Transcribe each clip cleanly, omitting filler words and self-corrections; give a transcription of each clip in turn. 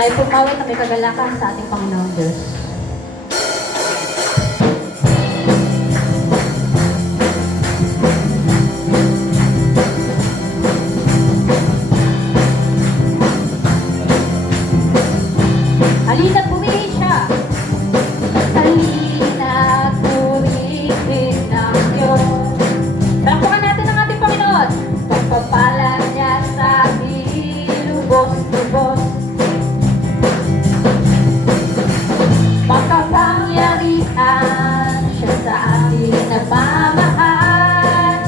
Tayo pumawit na may kagalakan sa ating Panginoon Diyos. Halina't pumili siya. Halina't pumili ng Diyos. Palakpakan natin ang ating Panginoon. Pagpapala niya sa ating lubos-lubos. Makapangyarihan siya sa ating nagmamahal.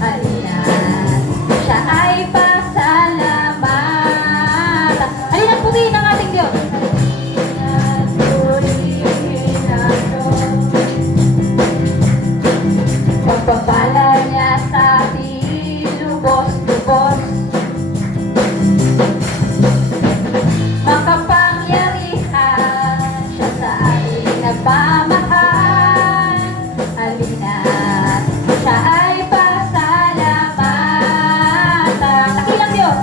Halina't siya ay pasalamat. Halina't pumili ng ating Diyos. Pagpapala niya sa ating lubos-lubos. Makapangyarihan siya sa ating nagmamahal. Halina't siya ay pasalamatan. Dakilang Diyos,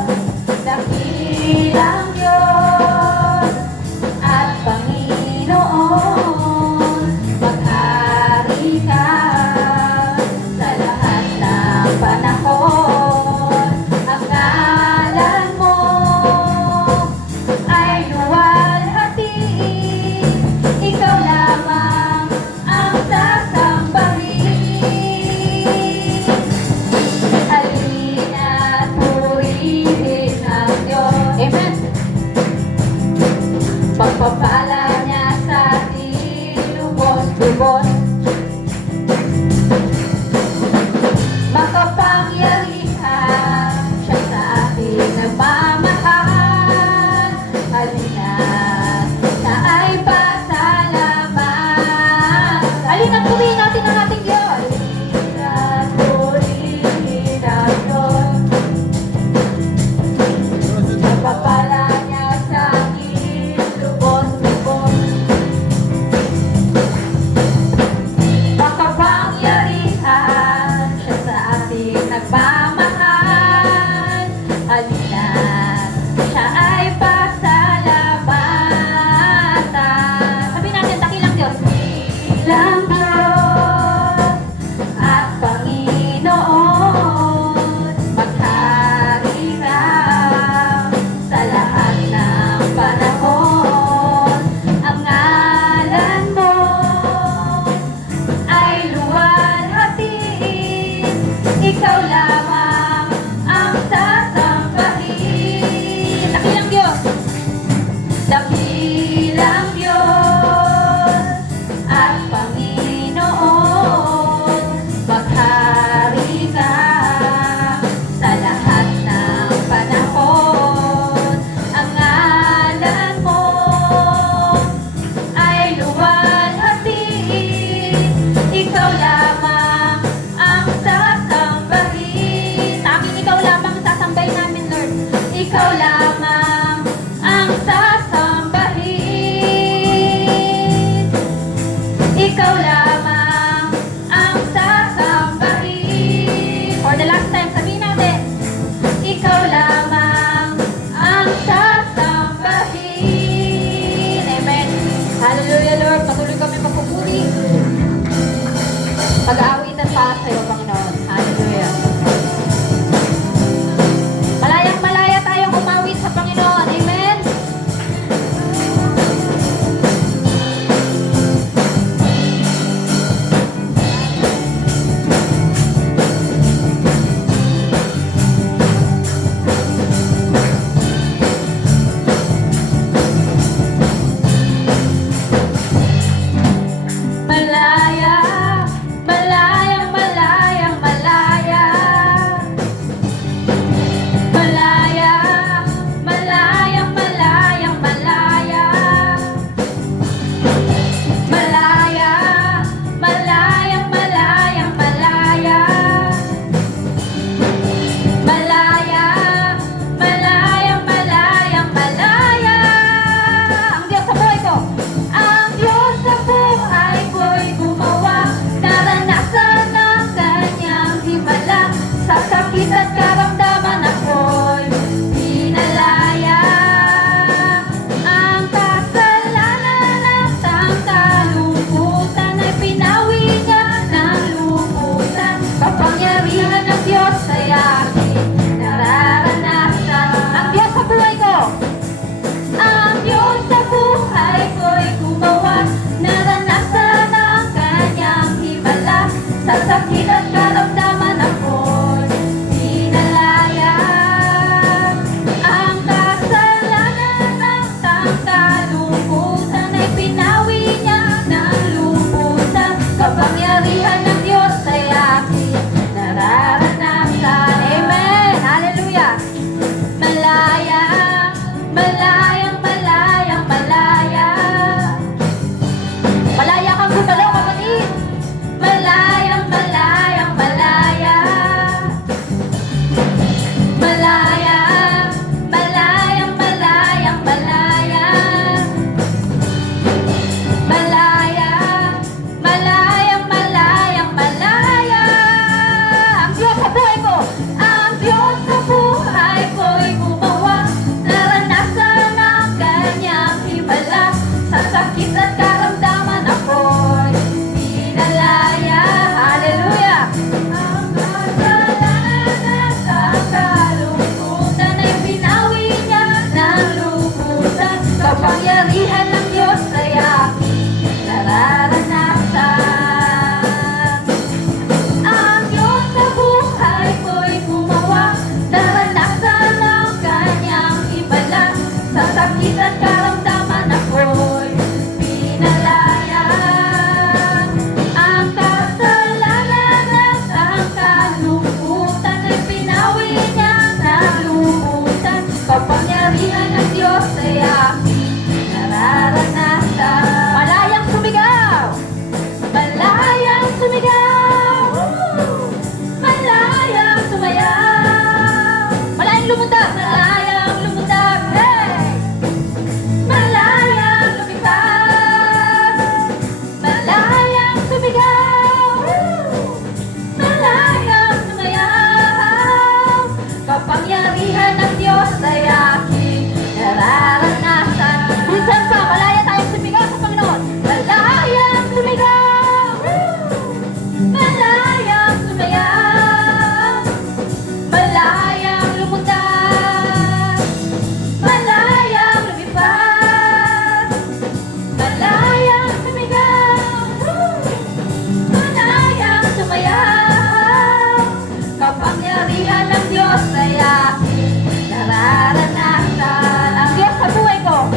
dakilang Diyos at Panginoon, mag-ari ka sa lahat ng panahon. Ang ngalan mo ay luwalhati, ikaw lamang ang sasambahin. Halina't purihin ang Diyos. Amen. Pagpapala niya sa ating lubos-lubos. Makapangyarihan siya sa ating nagmamahal. Halina't siya ay pasalamat. Halina't purihin natin ang ating Diyos. Halina't purihin ang Diyos. Pagpapala niya sa ating lubos-lubos. Makapangyarihan siya sa ating nagmamahal. Halina't siya ay pasalamatan. Sabihin natin, dakilang Diyos. Dakilang Diyos at Panginoon, maghari ka sa lahat ng panahon. Ang ngalan mo ay luwalhati, ikaw lamang ang sasambahin. Dakilang Diyos, dakilang Diyos at Panginoon, maghari ka sa lahat ng panahon. Ang ngalan mo ay luwalhati, ikaw lamang ang sasambahin. Tanging ikaw lamang sasambahin namin, Lord. Ikaw lamang ang sasambahin. Ikaw lamang ang sasambahin. For the last time, sabihin natin. Ikaw lamang ang sasambahin. Amen. Hallelujah, Lord. Patuloy kami magpupuri. Pag-aawitan pa sa iyo, Panginoon. Hallelujah. Malayang malaya tayong umawit sa Panginoon. Amen. Malaya, malaya kapangyarihan ng Diyos ay aking nararanasan. Malayang sumigaw! Malayang sumigaw! Malayang sumayaw! Malayang lumundag! Malayang lumundag! Hey! Malayang lumipad! Malayang sumigaw! Malayang sumayaw! Kapangyarihan ng Diyos ay aking nararanasan. Minsan pa, malaya tayong sumigaw sa Panginoon. Malayang sumigaw! Malayang sumayaw! Malayang lumundag! Malayang lumipad! Malayang sumigaw! Malayang sumayaw! Kapangyarihan ng Diyos ay aking nararanasan. Ang Diyos sa buhay ko.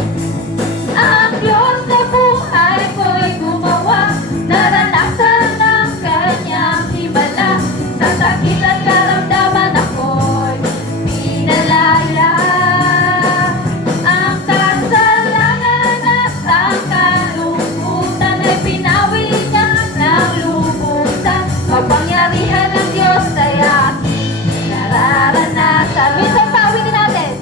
Ang Diyos sa buhay ko'y gumawa. Naranasan ng kanyang himala. Sa sakit at karamdaman ako'y pinalaya. Ang kasalanan at ang kalungkutan ay pinawi niya ng lubusan. Kapangyarihan ng Diyos ay aking nararanasan. Minsan pa, awitin natin.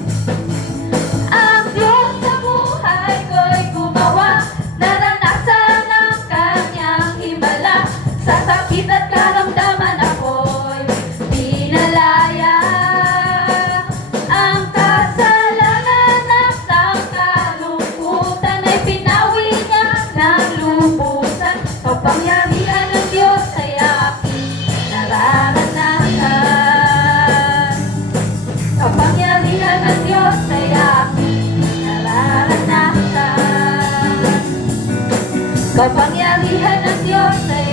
Ang Diyos sa buhay ko'y gumawa. Naranasan ang kanyang himala. Sa sakit at karamdaman ako'y pinalaya. Ang kasalanan at ang kalungkutan ay pinawi niya ng lubusan. Kapangyarihan ng Diyos ay aking nararanasan. Kapangyarihan ng Diyos ay aking nararanasan. Kapangyarihan ng Diyos ay